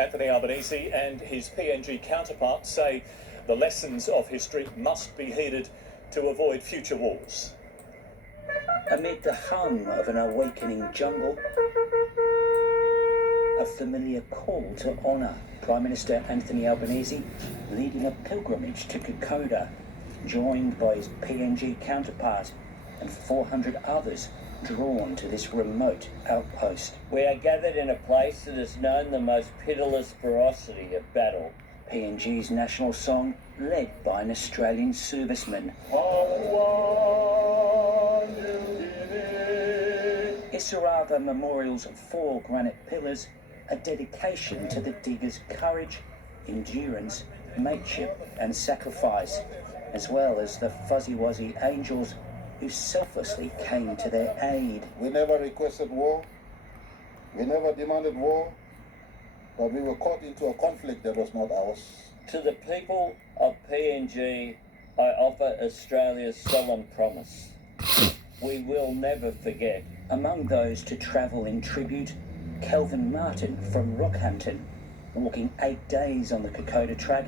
Anthony Albanese and his PNG counterpart say the lessons of history must be heeded to avoid future wars. Amid the hum of an awakening jungle, a familiar call to honour Prime Minister Anthony Albanese leading a pilgrimage to Kokoda, joined by his PNG counterpart and 400 others drawn to this remote outpost. We are gathered in a place that has known the most pitiless ferocity of battle. PNG's national song led by an Australian serviceman. Isarava Memorial's 4 granite pillars, a dedication to the diggers' courage, endurance, mateship and sacrifice, as well as the Fuzzy Wuzzy angels who selflessly came to their aid. We never requested war, we never demanded war, but we were caught into a conflict that was not ours. To the people of PNG, I offer Australia's solemn promise. We will never forget. Among those to travel in tribute, Kelvin Martin from Rockhampton, walking 8 days on the Kokoda track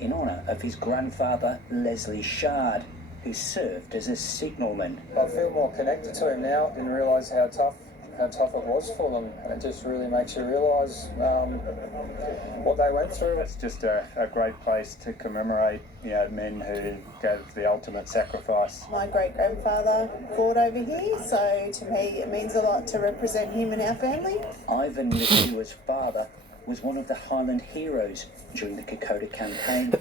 in honour of his grandfather Leslie Shard, who served as a signalman. I feel more connected to him now. Didn't realise how tough it was for them. It just really makes you realise what they went through. It's just a great place to commemorate, men who gave the ultimate sacrifice. My great-grandfather fought over here, so to me it means a lot to represent him and our family. Ivan Lefua's father was one of the Highland heroes during the Kokoda campaign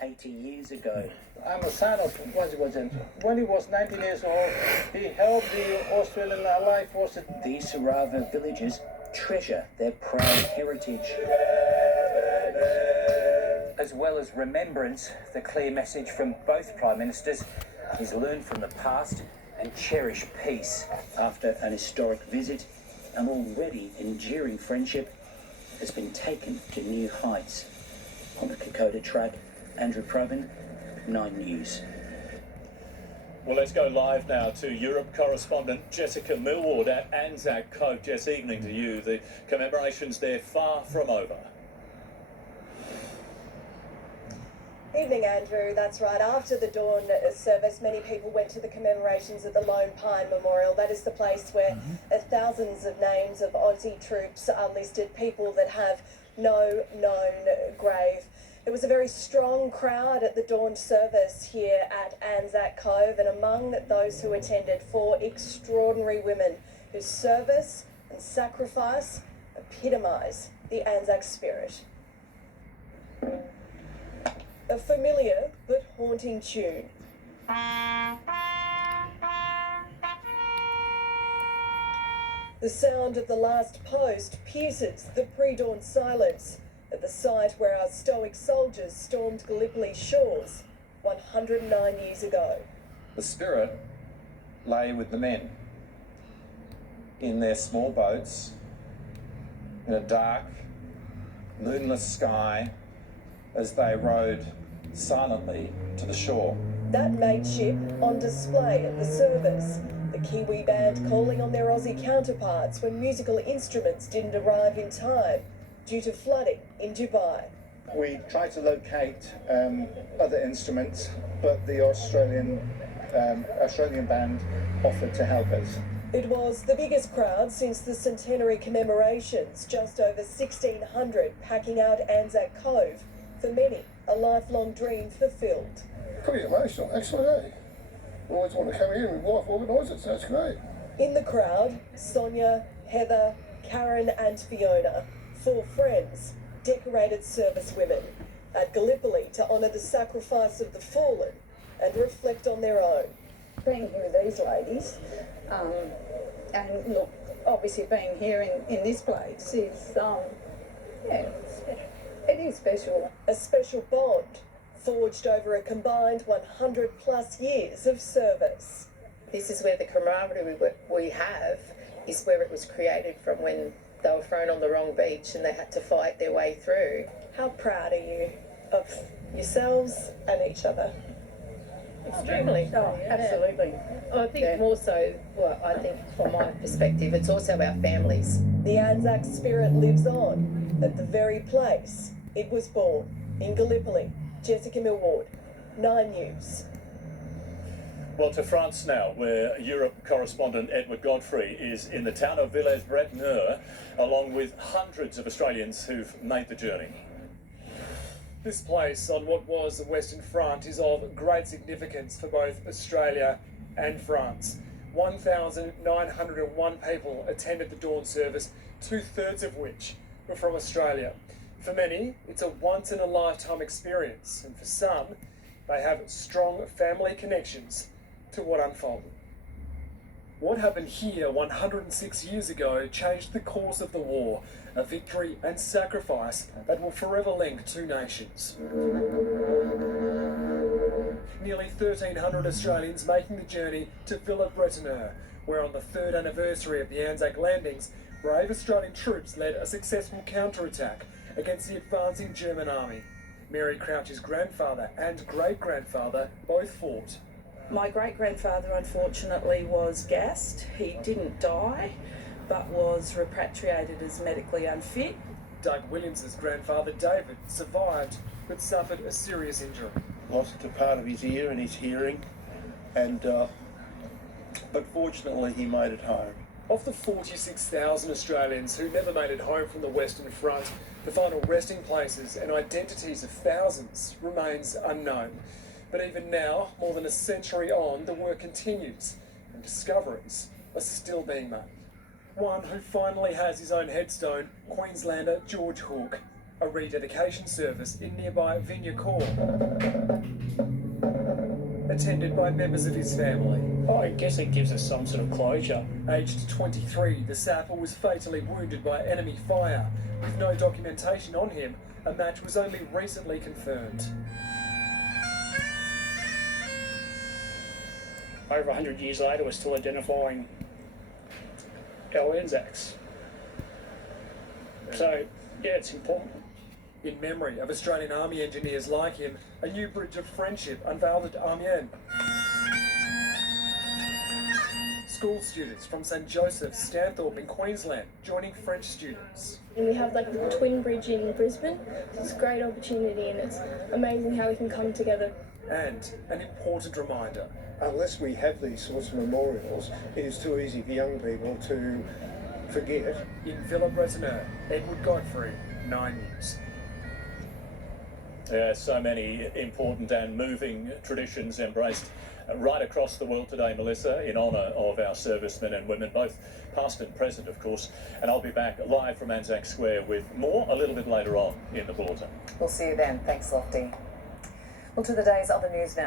80 years ago. I'm a son of Fuzzy Wuzzy. When he was 19 years old, he helped the Australian Allied Forces. The Isarava villagers treasure their proud heritage. As well as remembrance, the clear message from both Prime Ministers is learn from the past and cherish peace. After an historic visit, an already enduring friendship has been taken to new heights. On the Kokoda track, Andrew Probin, 9 News. Well, let's go live now to Europe correspondent Jessica Millward at ANZAC Cove. Jess, evening to you. The commemorations there far from over. Evening, Andrew. That's right. After the dawn service, many people went to the commemorations at the Lone Pine Memorial. That is the place where thousands of names of Aussie troops are listed, people that have no known grave. There was a very strong crowd at the dawn service here at ANZAC Cove, and among those who attended, 4 extraordinary women whose service and sacrifice epitomise the ANZAC spirit. A familiar but haunting tune. The sound of the last post pierces the pre-dawn silence at the site where our stoic soldiers stormed Gallipoli shores 109 years ago. The spirit lay with the men in their small boats in a dark, moonless sky as they rowed silently to the shore. That mateship on display at the service. The Kiwi band calling on their Aussie counterparts when musical instruments didn't arrive in time due to flooding in Dubai. We tried to locate other instruments, but the Australian band offered to help us. It was the biggest crowd since the centenary commemorations, just over 1,600 packing out ANZAC Cove. For many, a lifelong dream fulfilled. Pretty emotional, actually, eh? We always want to come here and my wife organise it, so that's great. In the crowd, Sonia, Heather, Karen and Fiona, 4 friends, decorated service women, at Gallipoli to honour the sacrifice of the fallen and reflect on their own. Being here with these ladies, and look, obviously being here in this place is, it is special. A special bond forged over a combined 100 plus years of service. This is where the camaraderie we have is where it was created from, when they were thrown on the wrong beach and they had to fight their way through. How proud are you of yourselves and each other? Extremely. Oh, absolutely. I think more so, well, I think from my perspective, it's also our families. The ANZAC spirit lives on at the very place it was born, in Gallipoli. Jessica Millward, 9 News. Well, to France now, where Europe correspondent Edward Godfrey is in the town of Villers-Bretonneux, along with hundreds of Australians who've made the journey. This place on what was the Western Front is of great significance for both Australia and France. 1,901 people attended the dawn service, 2/3 of which were from Australia. For many, it's a once-in-a-lifetime experience, and for some, they have strong family connections to what unfolded. What happened here 106 years ago changed the course of the war, a victory and sacrifice that will forever link two nations. Nearly 1,300 Australians making the journey to Villers-Bretonneux, where on the 3rd anniversary of the ANZAC landings, brave Australian troops led a successful counterattack against the advancing German army. Mary Crouch's grandfather and great-grandfather both fought. My great-grandfather unfortunately was gassed. He didn't die, but was repatriated as medically unfit. Doug Williams's grandfather David survived, but suffered a serious injury. Lost a part of his ear and his hearing, and but fortunately he made it home. Of the 46,000 Australians who never made it home from the Western Front, the final resting places and identities of thousands remains unknown. But even now, more than a century on, the work continues and discoveries are still being made. One who finally has his own headstone, Queenslander George Hook, a rededication service in nearby Vignacourt, attended by members of his family. I guess it gives us some sort of closure. Aged 23, the sapper was fatally wounded by enemy fire. With no documentation on him, a match was only recently confirmed. Over 100 years later, we're still identifying our ANZACs. So, yeah, it's important. In memory of Australian Army engineers like him, a new bridge of friendship unveiled at Amiens. School students from St Joseph's, Stanthorpe in Queensland, joining French students. And we have like the twin bridge in Brisbane. It's a great opportunity and it's amazing how we can come together. And an important reminder. Unless we have these sorts of memorials, it is too easy for young people to forget. In Villers-Bretonneux, Edward Godfrey, 9 News. So many important and moving traditions embraced right across the world today, Melissa, in honour of our servicemen and women, both past and present, of course. And I'll be back live from ANZAC Square with more a little bit later on in the bulletin. We'll see you then. Thanks, Lofty. Well, to the day's other news now.